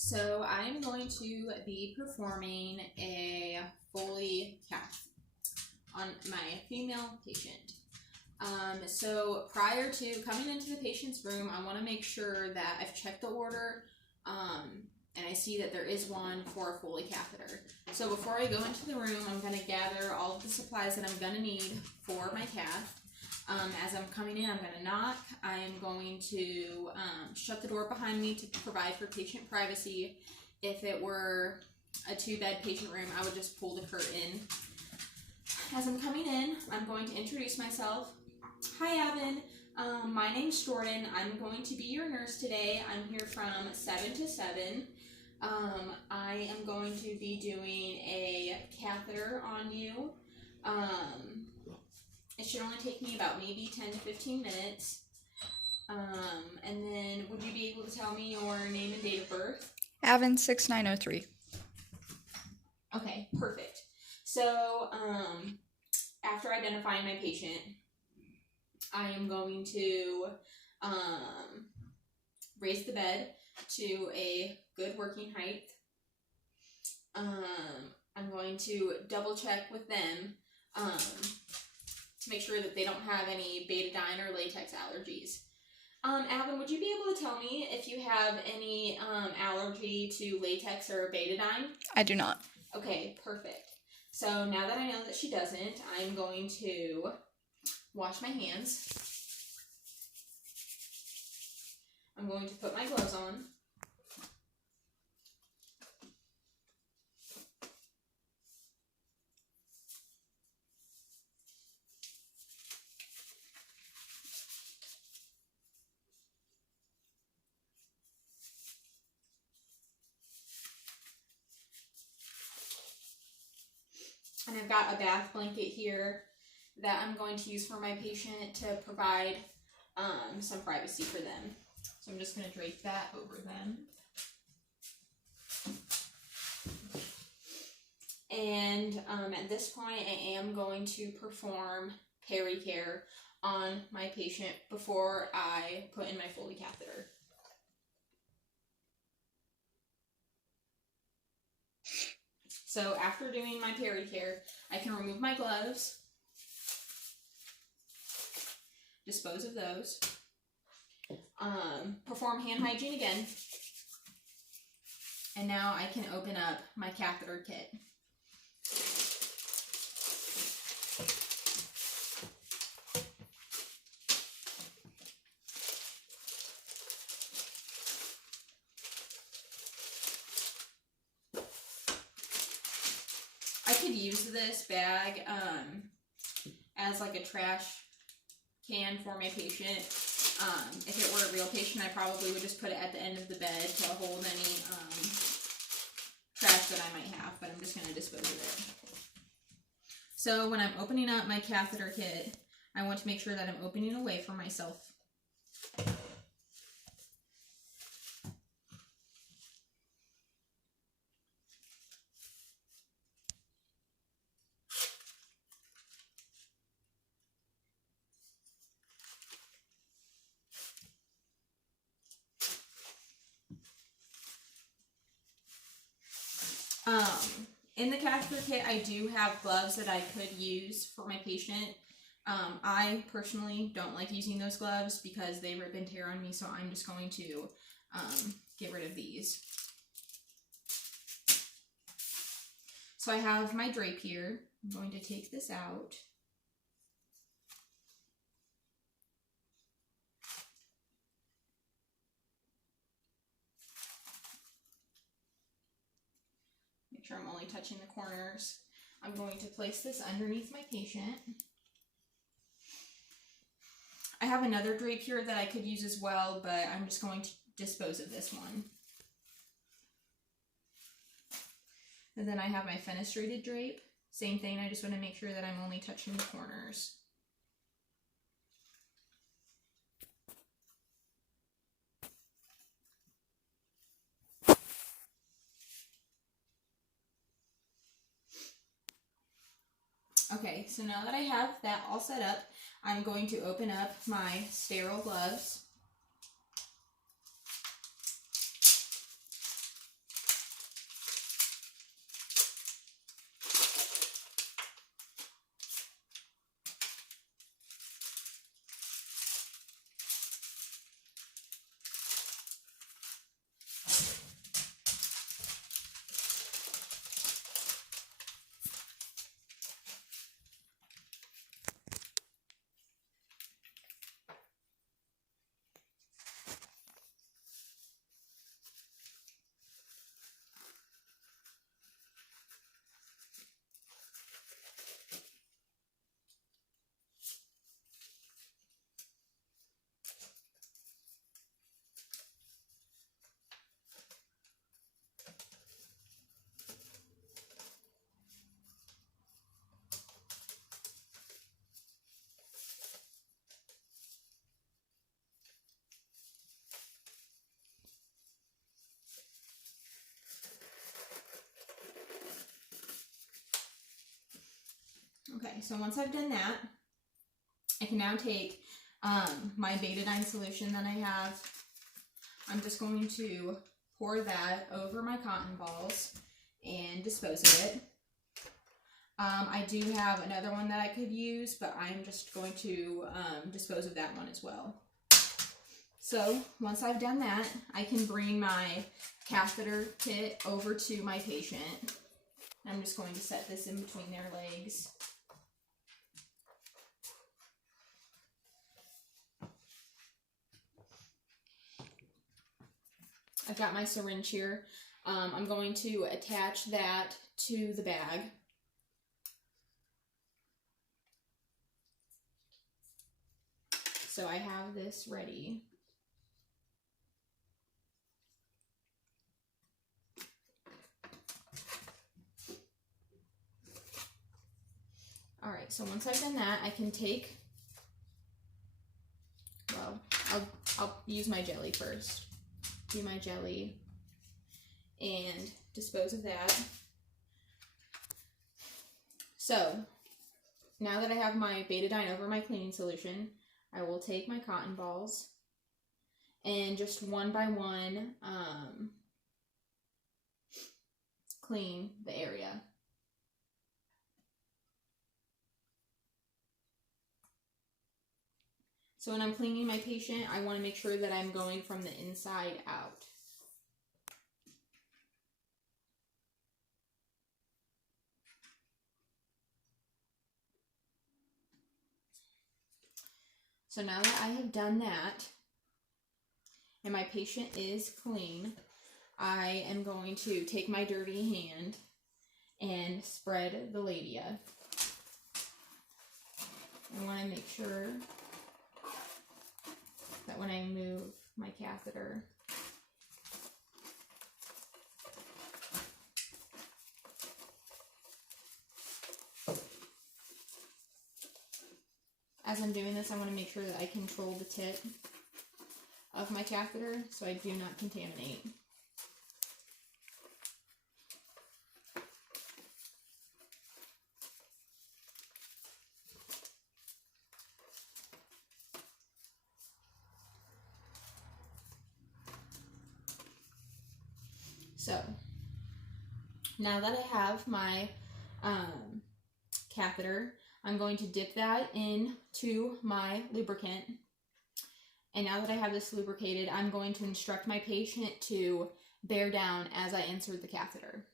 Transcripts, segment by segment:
So I'm going to be performing a Foley Cath on my female patient. So prior to coming into the patient's room, I want to make sure that I've checked the order and I see that there is one for a Foley catheter. So before I go into the room, I'm going to gather all of the supplies that I'm going to need for my cath. As I'm coming in, I'm going to knock. I am going to shut the door behind me to provide for patient privacy. If it were a 2-bed patient room, I would just pull the curtain. As I'm coming in, I'm going to introduce myself. Hi, Evan. My name's Jordan. I'm going to be your nurse today. I'm here from 7 to 7. I am going to be doing a catheter on you. It should only take me about maybe 10 to 15 minutes. And then would you be able to tell me your name and date of birth? Avon 6903. Okay, perfect. So, after identifying my patient, I am going to raise the bed to a good working height. I'm going to double check with them to make sure that they don't have any betadine or latex allergies. Alvin, would you be able to tell me if you have any allergy to latex or betadine? I do not. Okay, perfect. So now that I know that she doesn't, I'm going to wash my hands. I'm going to put my gloves on. And I've got a bath blanket here that I'm going to use for my patient to provide some privacy for them. So I'm just going to drape that over them. And at this point, I am going to perform peri-care on my patient before I put in my Foley catheter. So after doing my peri-care, I can remove my gloves, dispose of those, perform hand hygiene again, and now I can open up my catheter kit. I could use this bag as like a trash can for my patient. If it were a real patient, I probably would just put it at the end of the bed to hold any trash that I might have, but I'm just going to dispose of it. So when I'm opening up my catheter kit, I want to make sure that I'm opening away from myself. In the catheter kit, I do have gloves that I could use for my patient. I personally don't like using those gloves because they rip and tear on me, so I'm just going to get rid of these. So I have my drape here. I'm going to take this out. Make sure I'm only touching the corners. I'm going to place this underneath my patient. I have another drape here that I could use as well, but I'm just going to dispose of this one. And then I have my fenestrated drape. Same thing, I just want to make sure that I'm only touching the corners. Okay, so now that I have that all set up, I'm going to open up my sterile gloves. Okay, so once I've done that, I can now take my betadine solution that I have. I'm just going to pour that over my cotton balls and dispose of it. I do have another one that I could use, but I'm just going to dispose of that one as well. So once I've done that, I can bring my catheter kit over to my patient. I'm just going to set this in between their legs. I've got my syringe here. I'm going to attach that to the bag. So I have this ready. All right, so once I've done that, I can take, well, I'll use my jelly first. Do my jelly and dispose of that. So now that I have my betadine over my cleaning solution, I will take my cotton balls and just one by one clean the area. So when I'm cleaning my patient, I want to make sure that I'm going from the inside out. So now that I have done that, and my patient is clean, I am going to take my dirty hand and spread the labia. I want to make sure that when I move my catheter, as I'm doing this, I want to make sure that I control the tip of my catheter so I do not contaminate. So now that I have my catheter, I'm going to dip that into my lubricant. And now that I have this lubricated, I'm going to instruct my patient to bear down as I insert the catheter.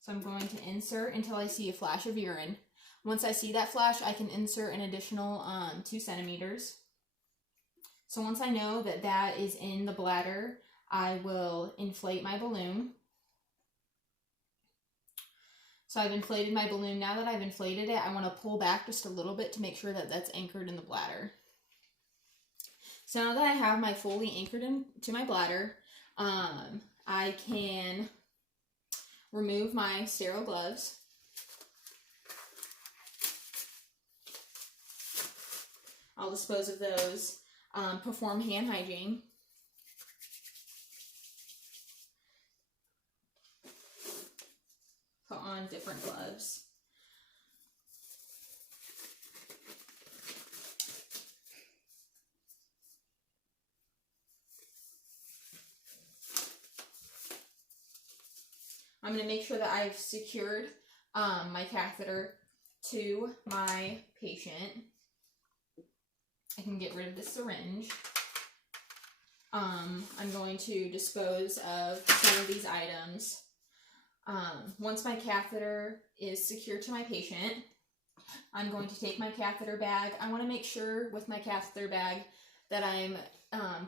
So I'm going to insert until I see a flash of urine. Once I see that flash, I can insert an additional 2 centimeters. So once I know that that is in the bladder, I will inflate my balloon. So I've inflated my balloon. Now that I've inflated it, I want to pull back just a little bit to make sure that that's anchored in the bladder. So now that I have my Foley anchored into my bladder, I can remove my sterile gloves. I'll dispose of those. Perform hand hygiene. Put on different gloves. I'm going to make sure that I've secured my catheter to my patient. I can get rid of the syringe. I'm going to dispose of some of these items. Once my catheter is secured to my patient, I'm going to take my catheter bag. I want to make sure with my catheter bag that I'm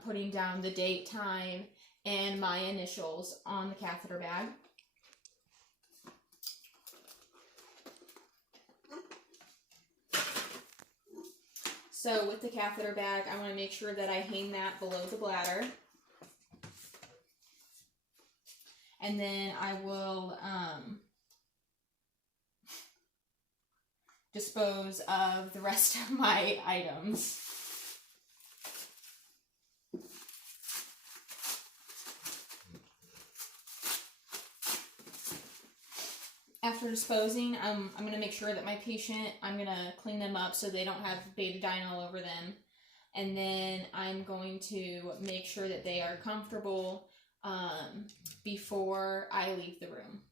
putting down the date, time, and my initials on the catheter bag. So with the catheter bag, I want to make sure that I hang that below the bladder. And then I will dispose of the rest of my items. After disposing, I'm going to make sure that my patient, I'm going to clean them up so they don't have betadine all over them. And then I'm going to make sure that they are comfortable before I leave the room.